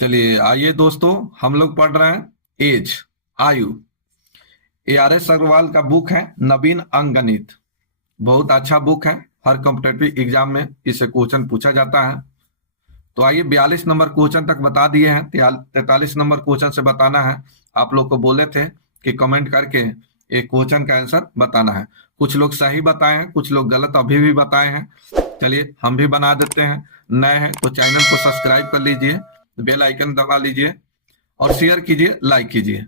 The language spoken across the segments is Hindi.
चलिए आइए दोस्तों, हम लोग पढ़ रहे हैं एज, आयु। ARS अग्रवाल का बुक है नवीन अंकगणित। बहुत अच्छा बुक है, हर कॉम्पिटेटिव एग्जाम में इसे क्वेश्चन पूछा जाता है। तो आइए 42 नंबर क्वेश्चन तक बता दिए हैं, 43 नंबर क्वेश्चन से बताना है। आप लोग को बोले थे कि कमेंट करके एक क्वेश्चन का आंसर बताना है। कुछ लोग सही बताए हैं, कुछ लोग गलत अभी भी बताए हैं। चलिए हम भी बना देते हैं। नए हैं तो चैनल को सब्सक्राइब कर लीजिए, बेल आइकन दबा लीजिए और शेयर कीजिए, लाइक कीजिए।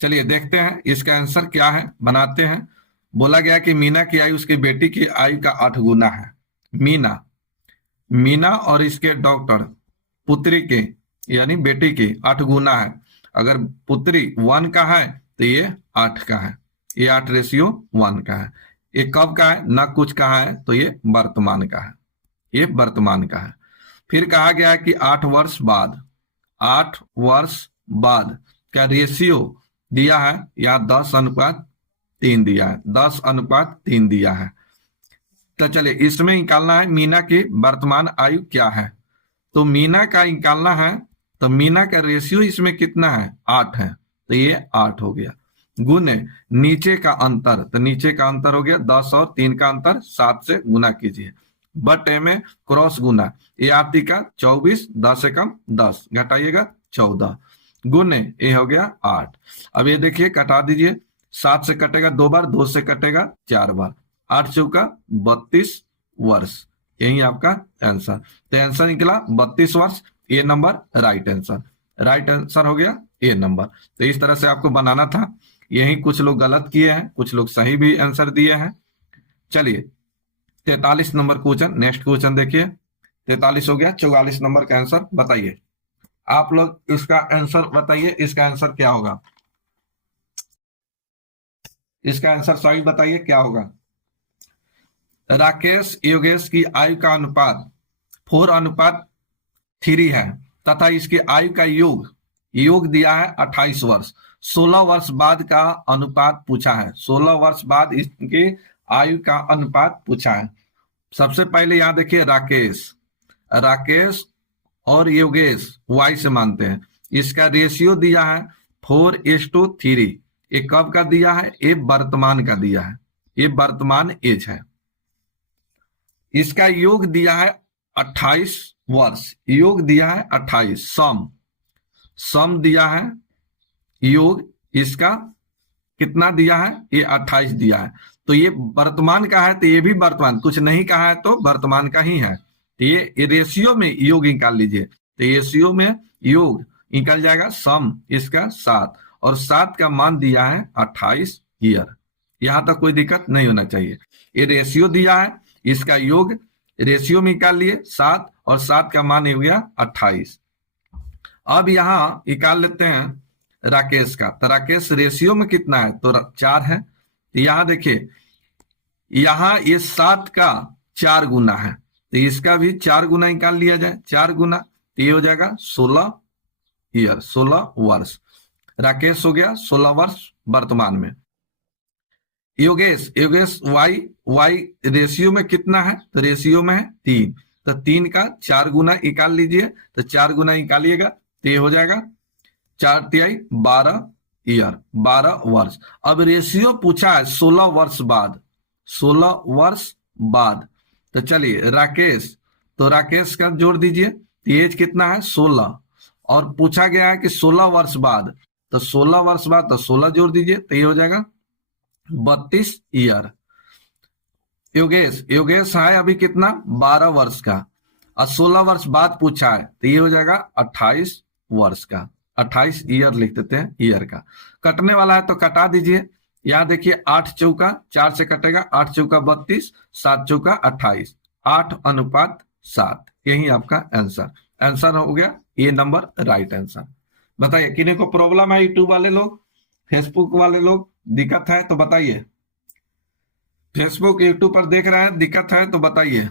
चलिए देखते हैं इसका आंसर क्या है, बनाते हैं। बोला गया कि मीना की आयु उसकी बेटी की आयु का 8 गुना है। मीना मीना और इसके डॉक्टर पुत्री के यानी बेटी की 8 गुना है। अगर पुत्री 1 का है तो ये 8 का है। ये 8:1 का है। ये कब का है, न कुछ कहा है, तो ये वर्तमान का है। ये वर्तमान का है। फिर कहा गया है कि 8 वर्ष बाद का रेशियो दिया है, यहाँ 10:3 दिया है, 10:3 दिया है। तो चलिए इसमें निकालना है मीना की वर्तमान आयु क्या है। तो मीना का निकालना है, तो मीना का रेशियो इसमें कितना है, 8 है, तो ये 8 हो गया। गुने नीचे का अंतर, तो नीचे का अंतर हो गया 10 और 3 का अंतर 7 से गुना कीजिए। बटे में क्रॉस गुना, ये आती का 24, 10 से कम 10 घटाइएगा 14, गुने ये हो गया 8। अब ये देखिए कटा दीजिए, 7 से कटेगा 2 बार, 2 से कटेगा 4 बार, 8 चौका 32 वर्ष। यही आपका आंसर। तो आंसर निकला 32 वर्ष। A number right answer, right answer हो गया ए नंबर। तो इस तरह से आपको बनाना था। यही कुछ लोग गलत किए हैं, कुछ लोग सही भी आंसर दिए हैं। चलिए 43 नंबर क्वेश्चन, नेक्स्ट क्वेश्चन देखिए। 43 हो गया, 44 नंबर का आंसर बताइए। आप लोग इसका आंसर बताइए, इसका आंसर क्या होगा। इसका आंसर सही बताइए क्या होगा। राकेश योगेश की आयु का अनुपात 4:3 है तथा इसकी आयु का योग दिया है 28 वर्ष। 16 वर्ष बाद का अनुपात पूछा है, 16 वर्ष बाद इसकी आयु का अनुपात पूछा है। सबसे पहले यहां देखिए राकेश और योगेश वाई से मानते हैं। इसका रेशियो दिया है 4:3। ये कब का दिया है, ये वर्तमान का दिया है, ये वर्तमान एज है। इसका योग दिया है 28 वर्ष, योग दिया है 28, सम दिया है, योग इसका कितना दिया है, ये 28 दिया है। तो ये वर्तमान का है, तो ये भी वर्तमान, कुछ नहीं कहा है तो वर्तमान का ही है। तो ये रेशियो में योग निकाल लीजिए, तो रेशियो में योग निकल जाएगा सम इसका 7 और 7 का मान दिया है 28 ईयर। यहां तक कोई दिक्कत नहीं होना चाहिए। ये रेशियो दिया है, इसका योग रेशियो में निकाल लिए 7 और 7 का मान हो गया 28। अब यहां निकाल लेते हैं राकेश का। तो राकेश रेशियो में कितना है, तो 4 है। तो यहां देखिए, यहां ये 7 का 4 गुना है, तो इसका भी 4 गुना निकाल लिया जाए, 4 गुना, तो ये हो जाएगा 16 ईयर, 16 वर्ष। राकेश हो गया 16 वर्ष वर्तमान में। योगेश वाई रेशियो में कितना है, तो रेशियो में है 3, तो 3 का 4 गुना निकाल लीजिए, तो 4 गुना निकालिएगा, तो ये हो जाएगा 4×3 12 ईयर, 12 वर्ष। अब रेशियो पूछा है 16 वर्ष बाद, 16 वर्ष बाद। तो चलिए राकेश, तो राकेश का जोड़ दीजिए, तो एज कितना है 16, और पूछा गया है कि 16 वर्ष बाद, तो 16 वर्ष बाद तो 16 जोड़ दीजिए, तो ये हो जाएगा 32 ईयर। योगेश है अभी कितना 12 वर्ष का, और 16 वर्ष बाद पूछा है, तो ये हो जाएगा 28 वर्ष का, 28 ईयर लिख देते हैं, ईयर का। कटने वाला है तो कटा दीजिए। यहां देखिए 8 चौका 4 से कटेगा, 8 चौका 32, 7 चौका 28, 8:7। यही आपका आंसर हो गया ये नंबर राइट आंसर। बताइए किन्हीं को प्रॉब्लम है, यूट्यूब वाले लोग, फेसबुक वाले लोग दिक्कत है तो बताइए। फेसबुक यूट्यूब पर देख रहे हैं, दिक्कत है तो बताइए।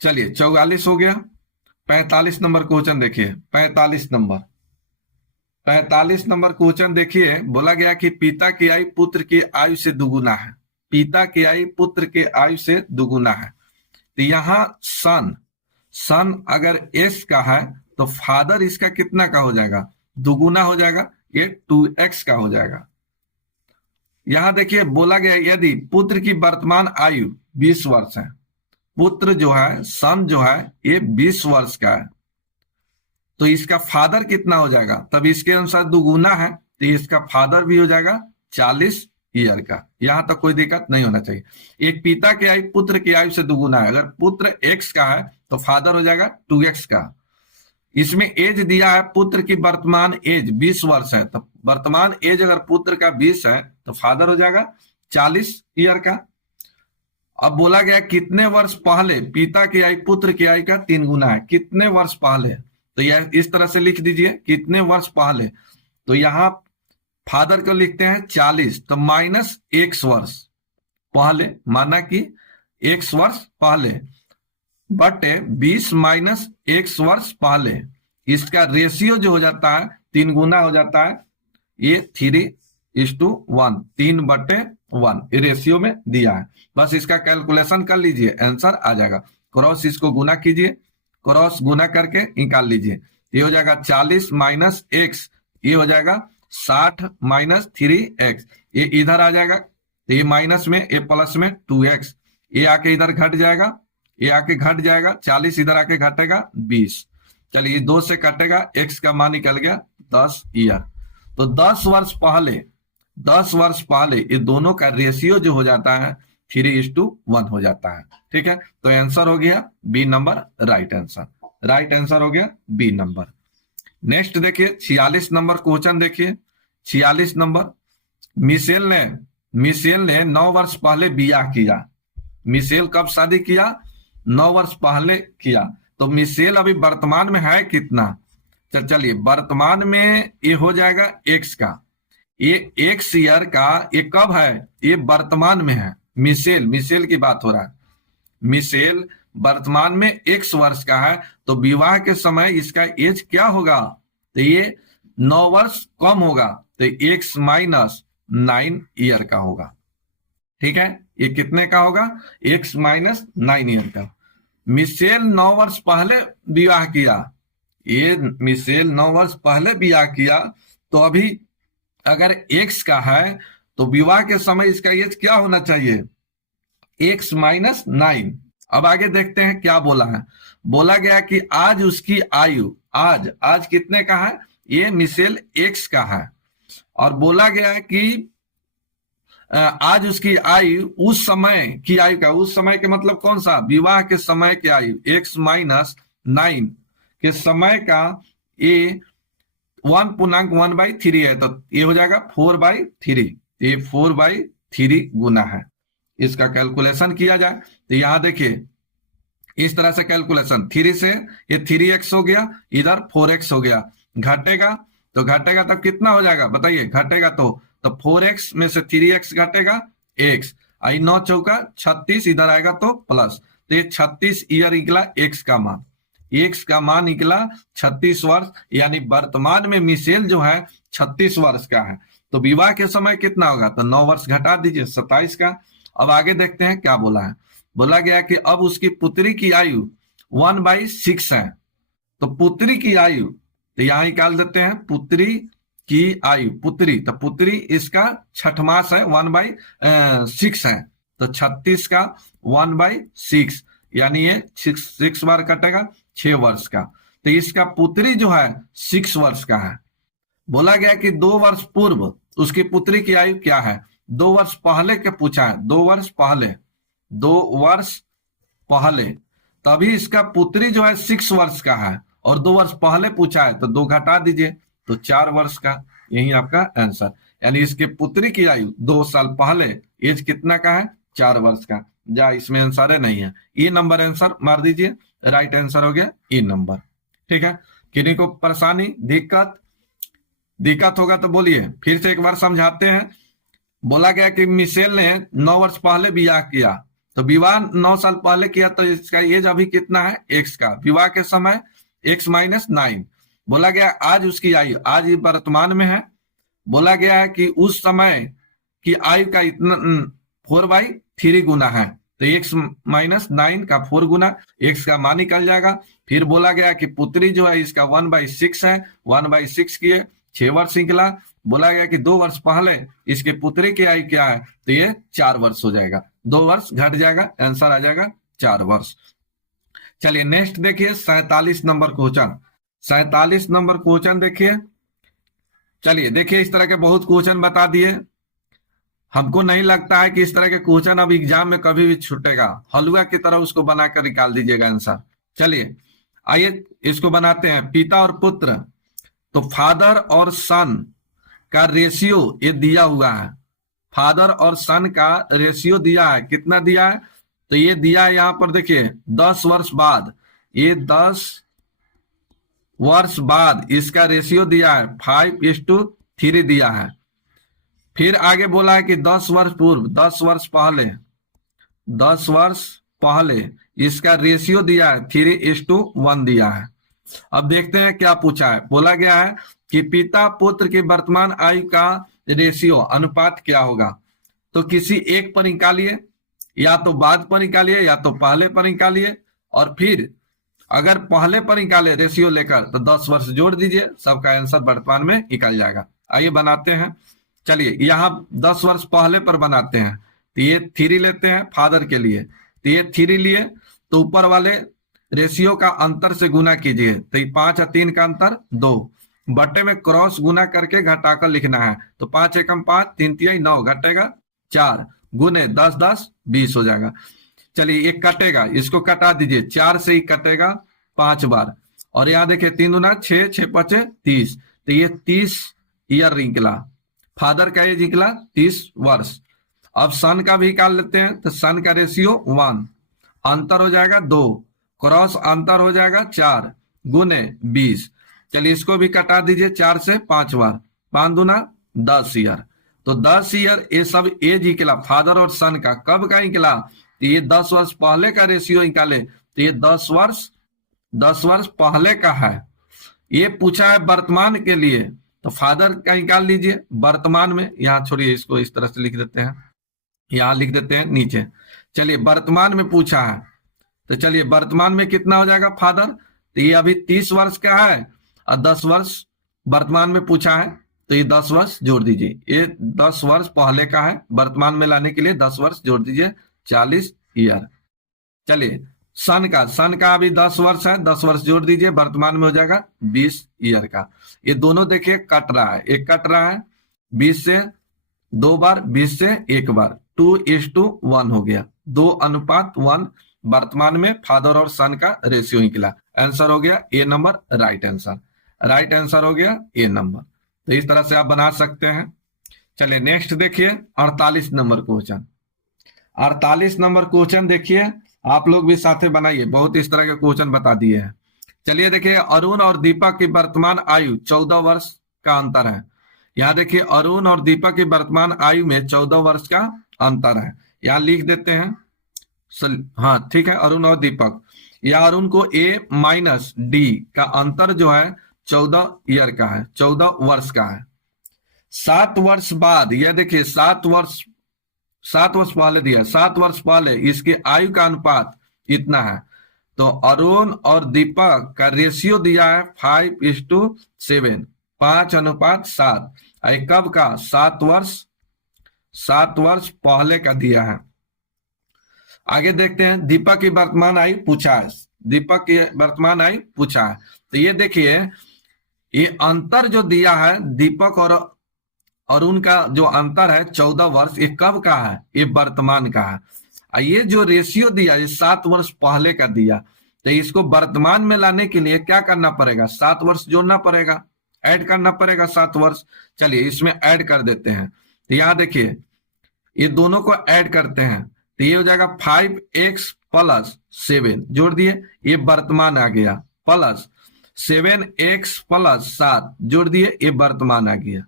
चलिए 44 हो गया। 45 नंबर क्वेश्चन देखिए। 45 नंबर क्वेश्चन देखिए। बोला गया कि पिता की आयु पुत्र की आयु से दुगुना है, पिता की आयु पुत्र की आयु से दुगुना है। तो यहां सन अगर एस का है तो फादर इसका कितना का हो जाएगा, दुगुना हो जाएगा, ये 2x का हो जाएगा। यहां देखिए बोला गया यदि पुत्र की वर्तमान आयु 20 वर्ष है, पुत्र जो है सन जो है ये 20 वर्ष का है, तो इसका फादर कितना हो जाएगा, तब इसके अनुसार दुगुना है तो इसका फादर भी हो जाएगा 40 ईयर का। यहां तक कोई दिक्कत नहीं होना चाहिए। एक पिता की आयु पुत्र की आयु से दुगुना है, अगर पुत्र x का है तो फादर हो जाएगा 2x का। इसमें एज दिया है पुत्र की वर्तमान एज 20 वर्ष है, तो वर्तमान एज अगर पुत्र का 20 है तो फादर हो जाएगा 40 ईयर का। अब बोला गया कितने वर्ष पहले पिता की आयु पुत्र की आयु का 3 गुना है, कितने वर्ष पहले, तो यह इस तरह से लिख दीजिए कितने वर्ष पहले, तो यहां फादर को लिखते हैं 40, तो माइनस x वर्ष पहले, माना कि x वर्ष पहले बटे 20 माइनस x वर्ष पहले, इसका रेशियो जो हो जाता है 3 गुना हो जाता है, ये 3:1, 3/1 ये रेशियो में दिया है। बस इसका कैलकुलेशन कर लीजिए, आंसर आ जाएगा। क्रॉस इसको गुना कीजिए, क्रॉस गुना करके निकाल लीजिए, ये हो जाएगा 40 माइनस x, ये हो जाएगा 60 माइनस 3x, ये इधर आ जाएगा, तो ये माइनस में ये प्लस में 2x, ये आके इधर घट जाएगा, ये आके घट जाएगा 40, इधर आके घटेगा 20। चलिए 2 से कटेगा, x का मान निकल गया 10 ईयर। तो 10 वर्ष पहले ये दोनों का रेशियो जो हो जाता है 3:1 हो जाता है। ठीक है, तो आंसर हो गया बी नंबर, राइट आंसर हो गया बी नंबर। नेक्स्ट देखिए 46 नंबर क्वेश्चन देखिए। 46 नंबर, मिशेल ने 9 वर्ष पहले बियाह किया। मिशेल कब शादी किया, 9 वर्ष पहले किया, तो मिशेल अभी वर्तमान में है कितना, चलिए वर्तमान में ये हो जाएगा x का, ये x ईयर का, ये कब है, ये वर्तमान में है। मिशेल की बात हो रहा है, मिशेल वर्तमान में x वर्ष का है, तो विवाह के समय इसका एज क्या होगा, तो ये 9 वर्ष कम होगा, तो x माइनस 9 ईयर का होगा। ठीक है, ये कितने का होगा, x माइनस 9 ईयर का। मिशेल 9 वर्ष पहले विवाह किया, ये मिशेल 9 वर्ष पहले विवाह किया, तो अभी अगर x का है तो विवाह के समय इसका एज क्या होना चाहिए, x माइनस 9। अब आगे देखते हैं क्या बोला है। बोला गया कि आज उसकी आयु, आज कितने का है, ये मिशेल x का है, और बोला गया है कि आज उसकी आयु उस समय की आयु का, उस समय के मतलब कौन सा, विवाह के समय की आयु, x माइनस 9 के समय का ये 1.1/3 है, तो ये हो जाएगा 4/3, ये 4/3 गुना है। इसका कैलकुलेशन किया जाए तो यहां देखिए इस तरह से कैलकुलेशन, 3 से ये 3x हो गया, इधर 4x हो गया, घटेगा तब कितना हो जाएगा बताइए, घटेगा तो 4x में से 3x घटेगा x, आई 9 चौका 36, इधर आएगा तो प्लस, तो ये 36 ईयर निकला x का मान, x का मान निकला 36 वर्ष, यानी वर्तमान में मिशेल जो है 36 वर्ष का है, तो विवाह के समय कितना होगा, तो 9 वर्ष घटा दीजिए 27 का। अब आगे देखते हैं क्या बोला है। बोला गया कि अब उसकी पुत्री की आयु 1/6 है, तो पुत्री की आयु, तो यहां निकाल देते हैं पुत्री की आयु, तो पुत्री इसका 6 मास है, 1/6 है, तो 36 का 1/6, यानी ये 6 बार कटेगा 6 वर्ष का, तो इसका पुत्री जो है 6 वर्ष का है। बोला गया कि 2 वर्ष पूर्व उसकी पुत्री की आयु क्या है, 2 वर्ष पहले के पूछा है, 2 वर्ष पहले, तभी इसका पुत्री जो है 6 वर्ष का है, और 2 वर्ष पहले पूछा है तो 2 घटा दीजिए तो 4 वर्ष का, यही आपका आंसर, यानी इसके पुत्री की आयु 2 साल पहले, एज कितना का है, 4 वर्ष का। जा इसमें आंसर नहीं है, ई नंबर आंसर मार दीजिए, राइट आंसर हो गया ई नंबर। ठीक है, किन्हीं को परेशानी दिक्कत होगा तो बोलिए, फिर से एक बार समझाते हैं। बोला गया कि मिशेल ने 9 वर्ष पहले विवाह किया, तो विवाह 9 साल पहले किया, तो इसका एज अभी कितना है, x का, विवाह के समय x माइनस 9। बोला गया आज उसकी आयु, आज ये वर्तमान में है, बोला गया है कि उस समय की आयु का इतना 4/3 गुना है, तो x माइनस 9 का 4 गुना, x का मान निकल जाएगा। फिर बोला गया कि पुत्री जो है इसका 1/6 है, 1/6 की 6 वर्ष निकला। बोला गया कि 2 वर्ष पहले इसके पुत्री की आयु क्या है, तो ये 4 वर्ष हो जाएगा, 2 वर्ष घट जाएगा, आंसर आ जाएगा 4 वर्ष। चलिए नेक्स्ट देखिए 47 नंबर क्वेश्चन। 47 नंबर क्वेश्चन देखिए। चलिए देखिए इस तरह के बहुत क्वेश्चन बता दिए। हमको नहीं लगता है कि इस तरह के क्वेश्चन अब एग्जाम में कभी भी छूटेगा, हलवा की तरह उसको बनाकर निकाल दीजिएगा आंसर। चलिए आइए इसको बनाते हैं। पिता और पुत्र, तो फादर और सन का रेशियो ये दिया हुआ है। फादर और सन का रेशियो दिया है, कितना दिया है, तो ये दिया है यहां पर देखिए 10 वर्ष बाद, ये 10 वर्ष बाद इसका रेशियो दिया है 5:3 दिया है। फिर आगे बोला है कि 10 वर्ष पूर्व, 10 वर्ष पहले, 10 वर्ष पहले इसका रेशियो दिया है 3:1 दिया है। अब देखते हैं क्या पूछा है। बोला गया है कि पिता पुत्र की वर्तमान आयु का रेशियो अनुपात क्या होगा। तो किसी एक पर निकालिए, या तो बाद पर निकालिए या तो पहले पर निकालिए, और फिर अगर पहले पर निकाले रेशियो लेकर तो 10 वर्ष जोड़ दीजिए, सबका आंसर वर्तमान में निकल जाएगा। आइए बनाते हैं। चलिए यहाँ 10 वर्ष पहले पर बनाते हैं। तो ये 3 लेते हैं फादर के लिए, तो ये 3 लिए, तो ऊपर वाले रेशियो का अंतर से गुना कीजिए, तो 5 और 3 का अंतर 2, बट्टे में क्रॉस गुना करके घटाकर लिखना है। तो 5 एकम 5, 3 तिहाई 9, घटेगा 4, गुने 10 10 20 हो जाएगा। चलिए एक कटेगा, इसको कटा दीजिए, 4 से ही कटेगा 5 बार, और यहाँ देखिए 3 दूना 6, 6 5 30, तो ये 30 ईयर निकला। फादर का एज निकला 30 वर्ष। अब सन का भी निकाल लेते हैं, तो सन का रेशियो 1, अंतर हो जाएगा 2, क्रॉस अंतर हो जाएगा 4, गुने 20। चलिए इसको भी कटा दीजिए 4 से 5 बार, 5 दूना 10 ईयर। तो 10 ईयर ये सब एज निकला फादर और सन का। कब का निकला, तो ये 10 वर्ष पहले का रेशियो निकाले, तो ये 10 वर्ष पहले का है। ये पूछा है वर्तमान के लिए, तो फादर का निकाल लीजिए वर्तमान में। यहाँ छोड़िए, इसको इस तरह से लिख देते हैं, यहाँ लिख देते हैं नीचे। चलिए वर्तमान में पूछा है, तो चलिए वर्तमान में कितना हो जाएगा फादर, तो ये अभी 30 वर्ष का है, और 10 वर्ष वर्तमान में पूछा है, तो ये 10 वर्ष जोड़ दीजिए। ये 10 वर्ष पहले का है, वर्तमान में लाने के लिए 10 वर्ष जोड़ दीजिए, 40 ईयर। चलिए सन का अभी 10 वर्ष है, 10 वर्ष जोड़ दीजिए, वर्तमान में हो जाएगा 20 ईयर का। ये दोनों देखिए कट रहा है, एक कट रहा है 20 से 2 बार, 20 से 1 बार, 2:1 हो गया, 2:1 वर्तमान में फादर और सन का रेशियो निकला। आंसर हो गया ए नंबर, राइट आंसर हो गया ए नंबर। तो इस तरह से आप बना सकते हैं। चलिए नेक्स्ट देखिए 48 नंबर क्वेश्चन। 48 नंबर क्वेश्चन देखिए, आप लोग भी साथे बनाइए, बहुत इस तरह के क्वेश्चन बता दिए हैं। चलिए देखिए, अरुण और दीपक की वर्तमान आयु 14 वर्ष का अंतर है। यहाँ देखिए अरुण और दीपक की वर्तमान आयु में 14 वर्ष का अंतर है। यहाँ लिख देते हैं, हाँ ठीक है, अरुण और दीपक, या अरुण को A माइनस D का अंतर जो है 14 ईयर का है, 14 वर्ष का है। 7 वर्ष बाद, यह देखिए 7 वर्ष पहले दिया, 7 वर्ष पहले इसकी आयु का अनुपात इतना है। तो अरुण और दीपक का रेशियो दिया है 5:7, 5:7। कब का, 7 वर्ष पहले का दिया है। आगे देखते हैं, दीपक की वर्तमान आयु पूछा है, तो ये देखिए ये अंतर जो दिया है दीपक और अरुण का जो अंतर है 14 वर्ष, ये कब का है, ये वर्तमान का है। ये जो रेशियो दिया ये 7 वर्ष पहले का दिया, तो इसको वर्तमान में लाने के लिए क्या करना पड़ेगा, 7 वर्ष जोड़ना पड़ेगा, ऐड करना पड़ेगा 7 वर्ष। चलिए इसमें ऐड कर देते हैं। तो यहाँ देखिए ये दोनों को ऐड करते हैं, तो ये हो जाएगा 5x + 7, जोड़ दिए, ये वर्तमान आ गया, प्लस 7x + 7 जोड़ दिए, ये वर्तमान आ गया।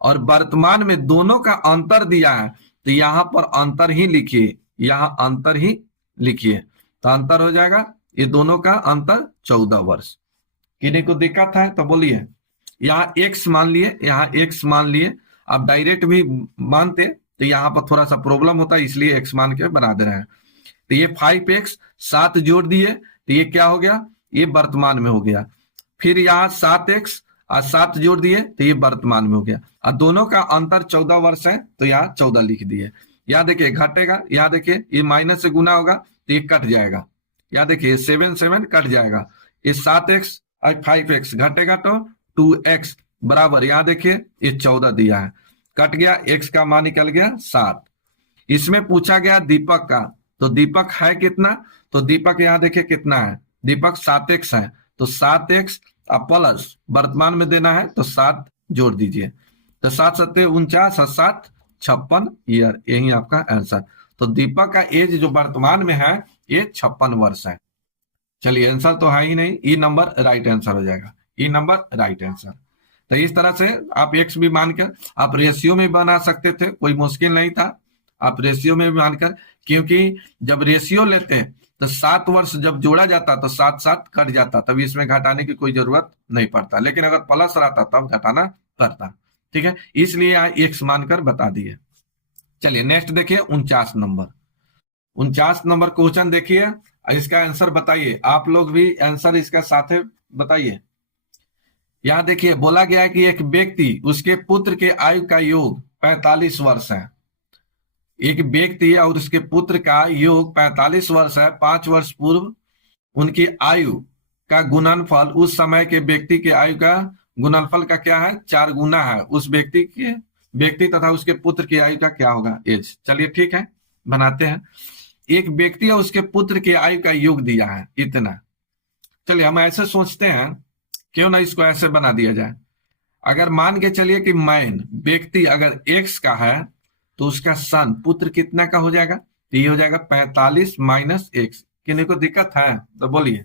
और वर्तमान में दोनों का अंतर दिया है, तो यहाँ पर अंतर ही लिखिए, यहाँ अंतर ही लिखिए, तो अंतर हो जाएगा ये दोनों का अंतर 14 वर्ष। किन्हीं को दिक्कत है तो बोलिए। यहाँ x मान लिए, यहाँ x मान लिए, आप डायरेक्ट भी मानते तो यहाँ पर थोड़ा सा प्रॉब्लम होता है, इसलिए x मान के बना दे रहे हैं। तो ये 5x 7 जोड़ दिए तो ये क्या हो गया, ये वर्तमान में हो गया। फिर यहाँ 7x और 7 जोड़ दिए तो ये वर्तमान में हो गया। और दोनों का अंतर 14 वर्ष है तो यहाँ 14 लिख दिए। यहाँ देखिए घटेगा, यहाँ देखिए ये माइनस से गुना होगा तो ये कट जाएगा। यहाँ देखिए 7 7 कट जाएगा, ये 7x और 5x घटेगा तो 2x बराबर, यहाँ देखिए ये 14 दिया है, कट गया, x का मान निकल गया 7। इसमें पूछा गया दीपक का, तो दीपक है कितना, तो दीपक यहाँ देखिए कितना है, दीपक 7x है, तो 7x प्लस वर्तमान में देना है तो 7 जोड़ दीजिए, तो 7 7 49 और 7 56 ईयर, यही आपका आंसर। तो दीपक का एज जो वर्तमान में है ये 56 वर्ष है। चलिए आंसर तो है ही नहीं, ई नंबर राइट आंसर हो जाएगा, ई नंबर राइट आंसर। तो इस तरह से आप एक्स भी मानकर आप रेशियो में बना सकते थे, कोई मुश्किल नहीं था, आप रेशियो में भी मानकर, क्योंकि जब रेशियो लेते तो 7 वर्ष जब जोड़ा जाता तो 7 7 कट जाता, तभी इसमें घटाने की कोई जरूरत नहीं पड़ता, लेकिन अगर प्लस रहता तब घटाना पड़ता। ठीक है, इसलिए यहाँ एक्स मानकर बता दिए। चलिए नेक्स्ट देखिए 49 नंबर। 49 नंबर क्वेश्चन देखिए, इसका आंसर बताइए, आप लोग भी आंसर इसका साथ बताइए। यहां देखिए बोला गया है कि एक व्यक्ति उसके पुत्र के आयु का योग 45 वर्ष है। एक व्यक्ति और उसके पुत्र का योग 45 वर्ष है। 5 वर्ष पूर्व उनकी आयु का गुणनफल उस समय के व्यक्ति के आयु का गुणनफल का क्या है, 4 गुना है। उस व्यक्ति तथा उसके पुत्र की आयु का क्या होगा, एज। चलिए ठीक है, बनाते हैं। एक व्यक्ति और उसके पुत्र की आयु का योग दिया है इतना। चलिए हम ऐसे सोचते हैं, क्यों ना इसको ऐसे बना दिया जाए। अगर मान के चलिए कि मैन व्यक्ति अगर x का है तो उसका सन पुत्र कितना का हो जाएगा, तो ये हो जाएगा 45 माइनस x। किन्हीं को दिक्कत है तो बोलिए,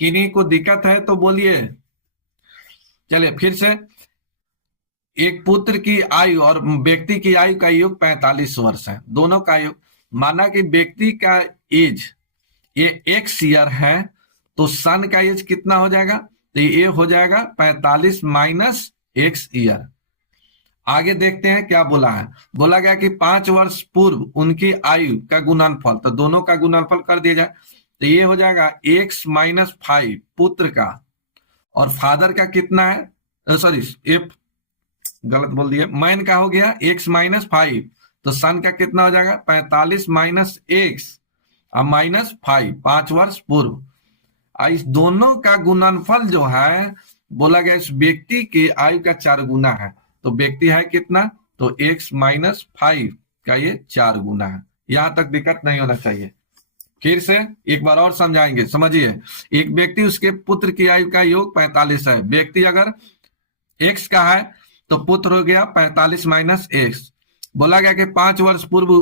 किन्हीं को दिक्कत है तो बोलिए। चलिए फिर से, एक पुत्र की आयु और व्यक्ति की आयु का योग 45 वर्ष है, दोनों का योग। माना कि व्यक्ति का एज ये x ईयर है तो सन का एज कितना हो जाएगा, तो ये हो जाएगा 45 माइनस x ईयर। आगे देखते हैं क्या बोला है। बोला गया कि 5 वर्ष पूर्व उनकी आयु का गुणनफल, तो दोनों का गुणनफल कर दिया जाए तो ये हो जाएगा x माइनस 5 पुत्र का, और फादर का कितना है, सॉरी एफ गलत बोल दिया, मैन का हो गया x माइनस 5, तो सन का कितना हो जाएगा 45 माइनस x और माइनस 5, 5 वर्ष पूर्व। इस दोनों का गुणनफल जो है बोला गया इस व्यक्ति की आयु का 4 गुना है, तो व्यक्ति है कितना, तो x माइनस 5 का ये 4 गुना है। यहां तक दिक्कत नहीं होना चाहिए। फिर से एक बार और समझाएंगे, समझिए। एक व्यक्ति उसके पुत्र की आयु का योग 45 है। व्यक्ति अगर x का है तो पुत्र हो गया 45 माइनस x। बोला गया कि 5 वर्ष पूर्व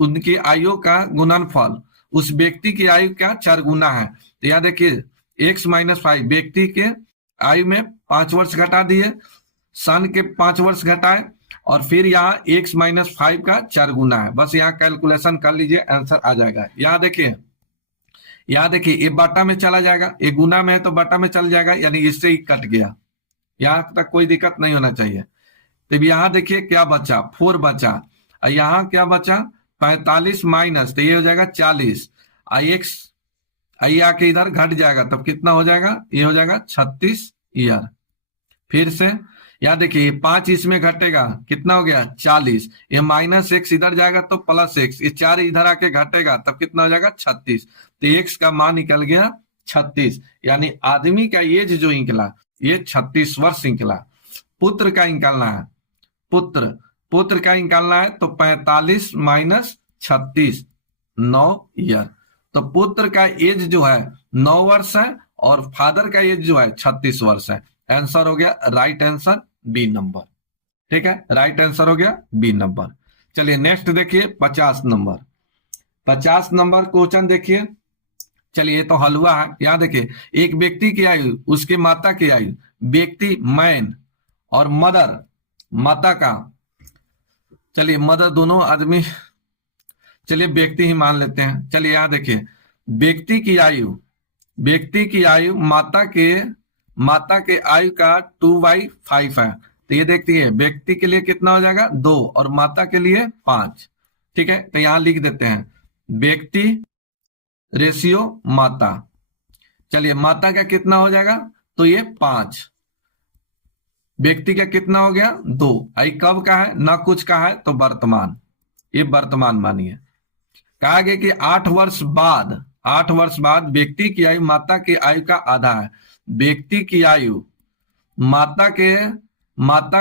उनकी आयु का गुणनफल उस व्यक्ति की आयु का 4 गुना है, तो यहाँ देखिए x माइनस 5, व्यक्ति के आयु में 5 वर्ष घटा दिए, सन के 5 वर्ष घटाए, और फिर यहाँ x माइनस 5 का 4 गुना है। बस यहाँ कैलकुलेशन कर लीजिए, आंसर आ जाएगा। यहाँ देखिए ये बटा में चला जाएगा, ये गुना में है तो बटा में चल जाएगा, यानी इससे ही कट गया। यहाँ तक कोई दिक्कत नहीं होना चाहिए। तो यहाँ देखिए क्या बचा, 4 बचा, और यहाँ क्या बचा 45 माइनस, तो ये हो जाएगा 40, x आई आके इधर घट जाएगा, तब कितना हो जाएगा, ये हो जाएगा 36 ईयर। फिर से यहाँ देखिए 5 इसमें घटेगा, कितना हो गया 40, ये माइनस x इधर जाएगा तो प्लस x, ये 4 इधर आके घटेगा तब कितना हो जाएगा 36, तो x का मान निकल गया 36, यानी आदमी का एज जो निकला ये 36 वर्ष निकला। पुत्र का निकालना है, पुत्र का निकालना है तो 45 माइनस 36, 9 ईयर। तो पुत्र का एज जो है 9 वर्ष है और फादर का एज जो है 36 वर्ष है। आंसर हो गया राइट आंसर बी नंबर। ठीक है, राइट आंसर हो गया बी नंबर। चलिए नेक्स्ट देखिए 50 नंबर। 50 नंबर क्वेश्चन देखिए। चलिए तो हल हुआ है। यहां देखिए एक व्यक्ति की आयु, उसके माता की आयु, व्यक्ति मैन और मदर माता का, चलिए मदर दोनों आदमी, चलिए व्यक्ति ही मान लेते हैं। चलिए यहां देखिए व्यक्ति की आयु माता के आयु का 2/5 है, तो ये देखती है व्यक्ति के लिए कितना हो जाएगा 2 और माता के लिए 5। ठीक है, तो यहां लिख देते हैं व्यक्ति रेशियो माता। चलिए माता का कितना हो जाएगा, तो ये 5, व्यक्ति का कितना हो गया 2। आई कब का है, ना कुछ का है तो वर्तमान, ये वर्तमान मानिए। कहा गया कि 8 वर्ष बाद व्यक्ति की आयु माता की आयु का आधा है। व्यक्ति की आयु माता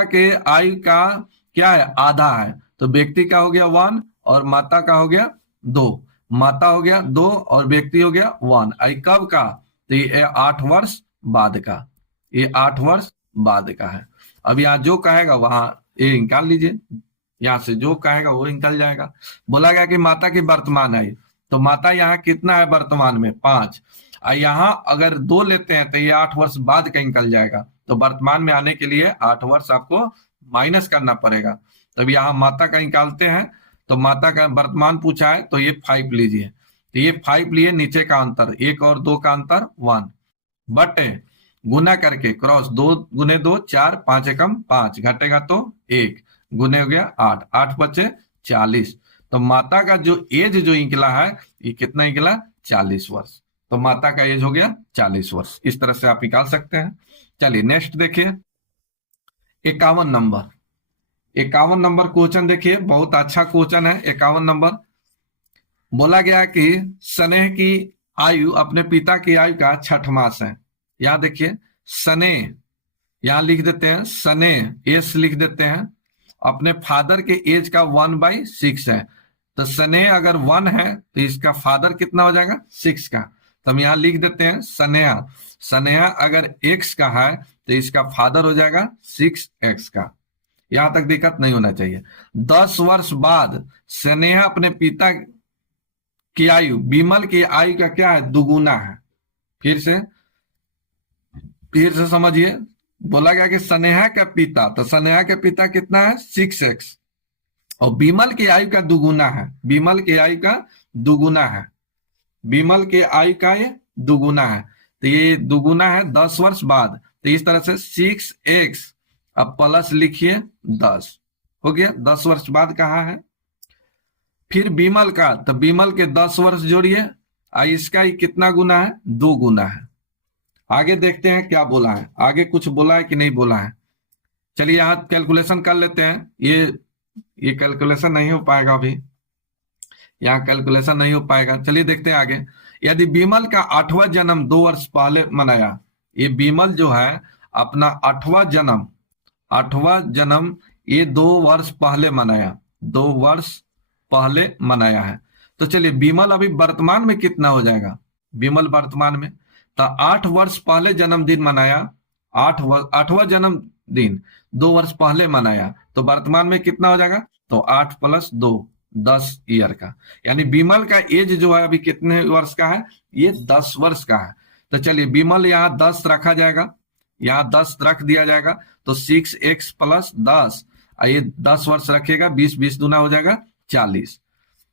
के आयु का क्या है, आधा है। तो व्यक्ति का हो गया 1 और माता का हो गया 2। माता हो गया 2 और व्यक्ति हो गया 1। आई कब का, तो ये 8 वर्ष बाद का, ये 8 वर्ष बाद का है। अब यहाँ जो कहेगा वहां ये निकाल लीजिए, यहां से जो कहेगा वो निकल जाएगा। बोला गया कि माता की वर्तमान आयु, तो माता यहाँ कितना है वर्तमान में 5, और यहाँ अगर 2 लेते हैं तो ये 8 वर्ष बाद का निकल जाएगा। तो वर्तमान में आने के लिए 8 वर्ष आपको माइनस करना पड़ेगा। तब यहाँ माता का निकालते हैं, तो माता का वर्तमान पूछा है तो ये 5 लीजिए, तो ये 5 लिए, नीचे का अंतर 1 और 2 का अंतर 1, बटे गुना करके क्रॉस 2 गुने 2 4, 5 एकम 5, घटेगा तो 1, गुने हो गया 8, 8 बचे 40। तो माता का जो एज जो निकला है ये कितना निकला, 40 वर्ष। तो माता का एज हो गया 40 वर्ष। इस तरह से आप निकाल सकते हैं। चलिए नेक्स्ट देखिए 51 नंबर। 51 नंबर क्वेश्चन देखिए, बहुत अच्छा क्वेश्चन है। 51 नंबर बोला गया कि स्नेह की आयु अपने पिता की आयु का 6 मास है। यहां देखिए स्नेह, यहां लिख देते हैं स्नेह, एस लिख देते हैं, अपने फादर के एज का 1/6 है। तो स्नेह अगर 1 है तो इसका फादर कितना हो जाएगा 6 का। तो हम यहाँ लिख देते हैं स्नेहा, स्नेहा अगर x का है तो इसका फादर हो जाएगा 6x का। यहां तक दिक्कत नहीं होना चाहिए। 10 वर्ष बाद स्नेहा अपने पिता की आयु विमल की आयु का क्या है, दुगुना है। फिर से समझिए, बोला गया कि स्नेहा का पिता, तो स्नेहा के पिता कितना है 6x, और विमल की आयु का दुगुना है, विमल की आयु का दुगुना है, विमल की आयु का ये दुगुना है। तो ये दुगुना है 10 वर्ष बाद। तो इस तरह से 6x, अब प्लस लिखिए 10, हो गया 10 वर्ष बाद कहा है। फिर विमल का, तो विमल के 10 वर्ष जोड़िए, इसका ही कितना गुना है, 2 गुना है। आगे देखते हैं क्या बोला है, आगे कुछ बोला है कि नहीं बोला है। चलिए यहां कैलकुलेशन कर लेते हैं। ये कैलकुलेशन नहीं हो पाएगा अभी, यहाँ कैलकुलेशन नहीं हो पाएगा। चलिए देखते हैं आगे। यदि विमल का 8वां जन्म 2 वर्ष पहले मनाया, ये विमल जो है अपना 8वां जन्म ये 2 वर्ष पहले मनाया, 2 वर्ष पहले मनाया है। तो चलिए विमल अभी वर्तमान में कितना हो जाएगा, विमल वर्तमान में, तो 8 वर्ष पहले जन्मदिन मनाया, 8वां जन्मदिन 2 वर्ष पहले मनाया, तो वर्तमान में कितना हो जाएगा, तो 8 + 2 10 ईयर का। यानी विमल का एज जो है अभी कितने वर्ष का है, ये 10 वर्ष का है। तो चलिए विमल यहाँ 10 रखा जाएगा, यहाँ 10 रख दिया जाएगा, तो 6x + 10, ये 10 वर्ष रखेगा, 20 20 दूना हो जाएगा 40।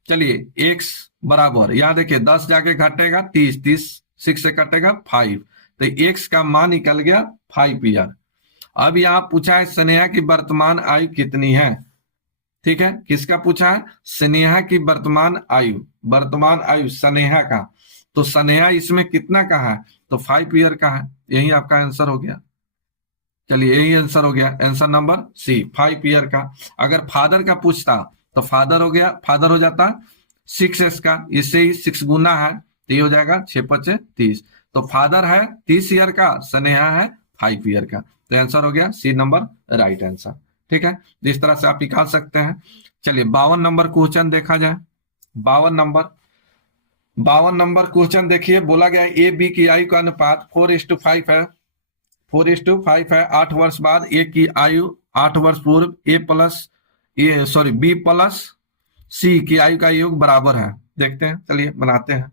चलिए x बराबर, यहाँ देखिए 10 जाके घटेगा 30, 30 6 से कटेगा 5, तो x का मान निकल गया 5 ईयर। अब यहाँ पूछा है स्नेहा की वर्तमान आयु कितनी है। ठीक है, किसका पूछा है, स्नेहा की वर्तमान आयु स्नेहा का। तो स्नेहा इसमें कितना का है, तो 5 ईयर का है। यही आपका आंसर हो गया। चलिए यही आंसर हो गया, आंसर नंबर सी 5 ईयर का। अगर फादर का पूछता तो फादर हो जाता 6s का, इससे ही 6 गुना है, तो ये हो जाएगा 6 × 5 = 30। तो फादर है 30 ईयर का, स्नेहा है 5 ईयर का। तो आंसर हो गया सी नंबर राइट आंसर। ठीक है, इस तरह से आप निकाल सकते हैं। चलिए 52 नंबर क्वेश्चन देखा जाए। 52 नंबर क्वेश्चन देखिए, बोला गया ए बी की आयु का अनुपात 4:5 है। 4:5 है। 8 वर्ष बाद ए की आयु 8 वर्ष पूर्व बी प्लस सी की आयु का योग बराबर है। देखते हैं, चलिए बनाते हैं।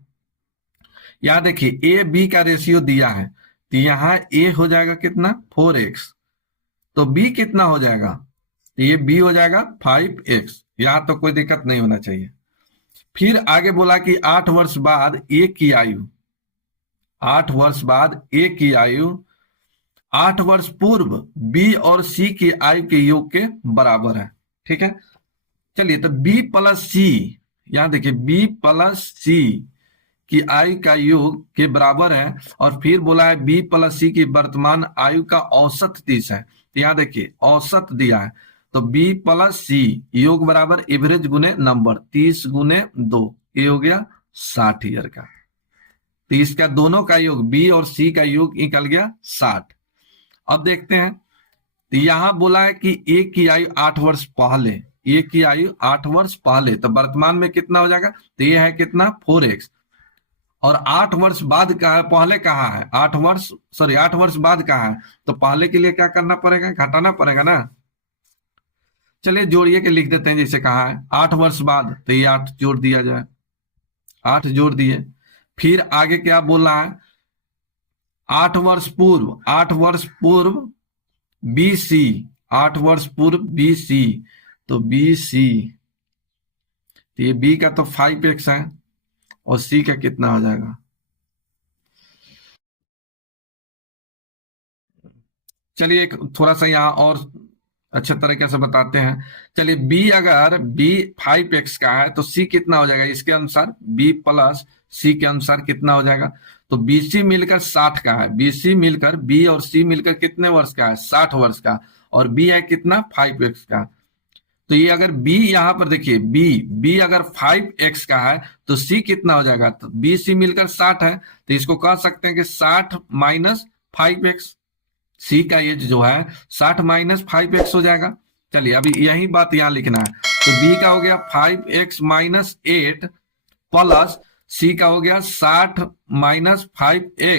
यहां देखिए ए बी का रेशियो दिया है, तो यहाँ ए हो जाएगा कितना 4x, तो बी कितना हो जाएगा, तो ये बी हो जाएगा 5x। यहां तो कोई दिक्कत नहीं होना चाहिए। फिर आगे बोला कि 8 वर्ष बाद ए की आयु, 8 वर्ष बाद ए की आयु 8 वर्ष पूर्व बी और सी की आयु के योग के बराबर है। ठीक है, चलिए तो बी प्लस सी यहां देखिए बी प्लस सी की आयु का योग के बराबर है, और फिर बोला है बी प्लस सी की वर्तमान आयु का औसत 30 है। तो यहां देखिए औसत दिया है, तो बी प्लस सी योग बराबर एवरेज गुने नंबर, 30 गुने 2, ये हो गया 60 ईयर का। तो इसका दोनों का योग बी और सी का योग निकल गया 60। अब देखते हैं, तो यहां बोला है कि एक की आयु 8 वर्ष पहले, एक की आयु 8 वर्ष पहले, तो वर्तमान में कितना हो जाएगा, तो ये है कितना 4x, और 8 वर्ष बाद का है, पहले कहा है 8 वर्ष, सॉरी 8 वर्ष बाद कहा है, तो पहले के लिए क्या करना पड़ेगा, घटाना पड़ेगा ना। चलिए जोड़िए के लिख देते हैं, जैसे कहा है 8 वर्ष बाद, तो ये 8 जोड़ दिया जाए, 8 जोड़ दिए। फिर आगे क्या बोला है, 8 वर्ष पूर्व, 8 वर्ष पूर्व बीसी, 8 वर्ष पूर्व बीसी, तो बीसी, तो ये बी का तो 5x है, और सी का कितना हो जाएगा, चलिए एक थोड़ा सा यहाँ और अच्छे तरीके से बताते हैं। चलिए बी, अगर बी 5x का है तो सी कितना हो जाएगा, इसके अनुसार बी प्लस सी के अनुसार कितना हो जाएगा, तो बीसी मिलकर 60 का है, बीसी मिलकर बी और सी मिलकर कितने वर्ष का है, 60 वर्ष का, और बी है कितना 5x का। तो ये अगर बी, यहां पर देखिए बी, बी अगर 5x का है तो सी कितना हो जाएगा, तो बी सी मिलकर 60 है, तो इसको कह सकते हैं कि 60 माइनस 5x, सी का एज जो है 60 माइनस 5x हो जाएगा। चलिए अभी यही बात यहां लिखना है, तो बी का हो गया 5x माइनस 8 प्लस सी का हो गया 60 माइनस 5x,